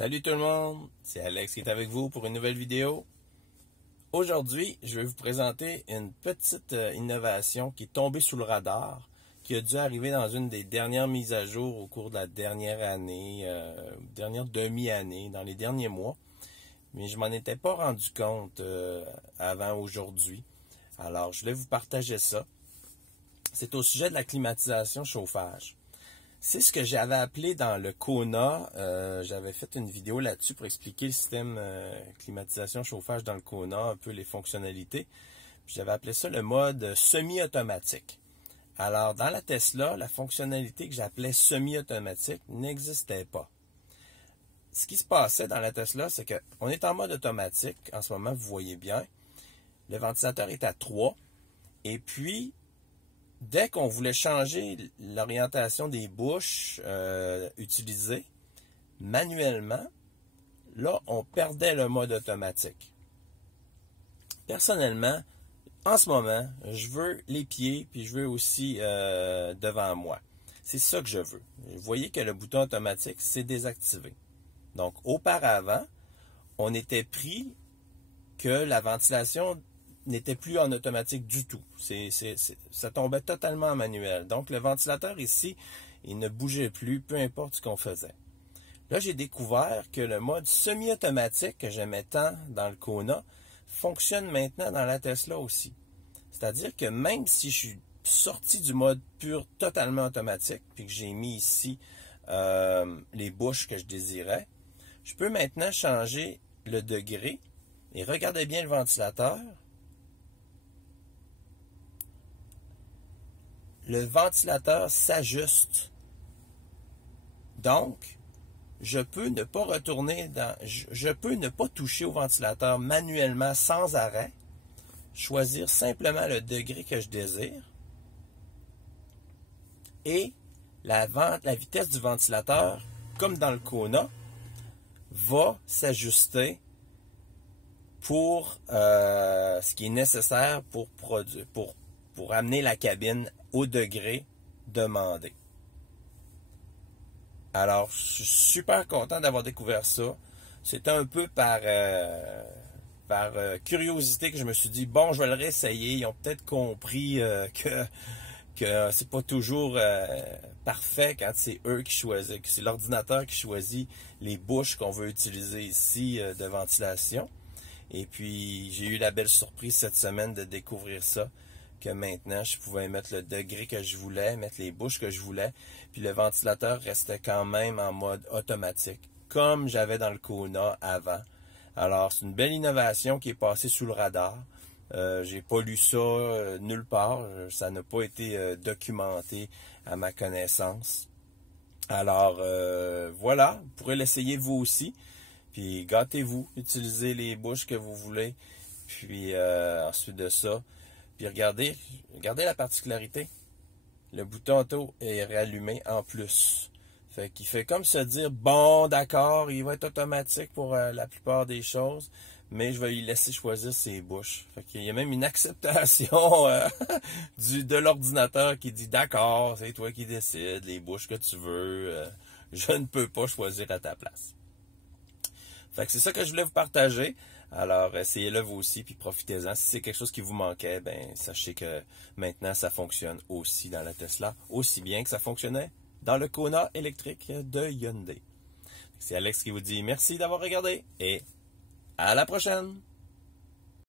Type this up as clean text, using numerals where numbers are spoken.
Salut tout le monde, c'est Alex qui est avec vous pour une nouvelle vidéo. Aujourd'hui, je vais vous présenter une petite innovation qui est tombée sous le radar, qui a dû arriver dans une des dernières mises à jour au cours de la dernière année, dernière demi-année, dans les derniers mois. Mais je m'en étais pas rendu compte avant aujourd'hui. Alors, je voulais vous partager ça. C'est au sujet de la climatisation chauffage. C'est ce que j'avais appelé dans le Kona. J'avais fait une vidéo là-dessus pour expliquer le système climatisation chauffage dans le Kona, un peu les fonctionnalités. J'avais appelé ça le mode semi-automatique. Alors, dans la Tesla, la fonctionnalité que j'appelais semi-automatique n'existait pas. Ce qui se passait dans la Tesla, c'est qu'on est en mode automatique. En ce moment, vous voyez bien. Le ventilateur est à 3. Et puis, dès qu'on voulait changer l'orientation des bouches utilisées manuellement, là, on perdait le mode automatique. Personnellement, en ce moment, je veux les pieds, puis je veux aussi devant moi. C'est ça que je veux. Vous voyez que le bouton automatique, c'est désactivé. Donc, auparavant, on était pris que la ventilation n'était plus en automatique du tout. Ça tombait totalement en manuel. Donc, le ventilateur ici, il ne bougeait plus, peu importe ce qu'on faisait. Là, j'ai découvert que le mode semi-automatique que j'aimais tant dans le Kona fonctionne maintenant dans la Tesla aussi. C'est-à-dire que même si je suis sorti du mode pur totalement automatique, puis que j'ai mis ici les bouches que je désirais, je peux maintenant changer le degré. Et regardez bien le ventilateur. Le ventilateur s'ajuste. Donc, je peux ne pas retourner je peux ne pas toucher au ventilateur manuellement sans arrêt. Choisir simplement le degré que je désire. Et la vitesse du ventilateur, comme dans le Kona, va s'ajuster pour ce qui est nécessaire pour amener la cabine au degré demandé. Alors, je suis super content d'avoir découvert ça. C'était un peu par curiosité que je me suis dit, bon, je vais le réessayer. Ils ont peut-être compris que c'est pas toujours parfait quand c'est eux qui choisissent, que c'est l'ordinateur qui choisit les bouches qu'on veut utiliser ici de ventilation. Et puis, j'ai eu la belle surprise cette semaine de découvrir ça, que maintenant, je pouvais mettre le degré que je voulais, mettre les bouches que je voulais, puis le ventilateur restait quand même en mode automatique, comme j'avais dans le Kona avant. Alors, c'est une belle innovation qui est passée sous le radar. J'ai pas lu ça nulle part. Ça n'a pas été documenté à ma connaissance. Alors, voilà. Vous pourrez l'essayer vous aussi. Puis, gâtez-vous. Utilisez les bouches que vous voulez. Puis, ensuite de ça, puis regardez la particularité. Le bouton auto est rallumé en plus. Fait qu'il fait comme se dire, bon, d'accord, il va être automatique pour la plupart des choses, mais je vais lui laisser choisir ses bouches. Fait qu'il y a même une acceptation de l'ordinateur qui dit, d'accord, c'est toi qui décides, les bouches que tu veux, je ne peux pas choisir à ta place. Fait que c'est ça que je voulais vous partager. Alors, essayez-le vous aussi, puis profitez-en. Si c'est quelque chose qui vous manquait, ben sachez que maintenant, ça fonctionne aussi dans la Tesla, aussi bien que ça fonctionnait dans le Kona électrique de Hyundai. C'est Alex qui vous dit merci d'avoir regardé et à la prochaine!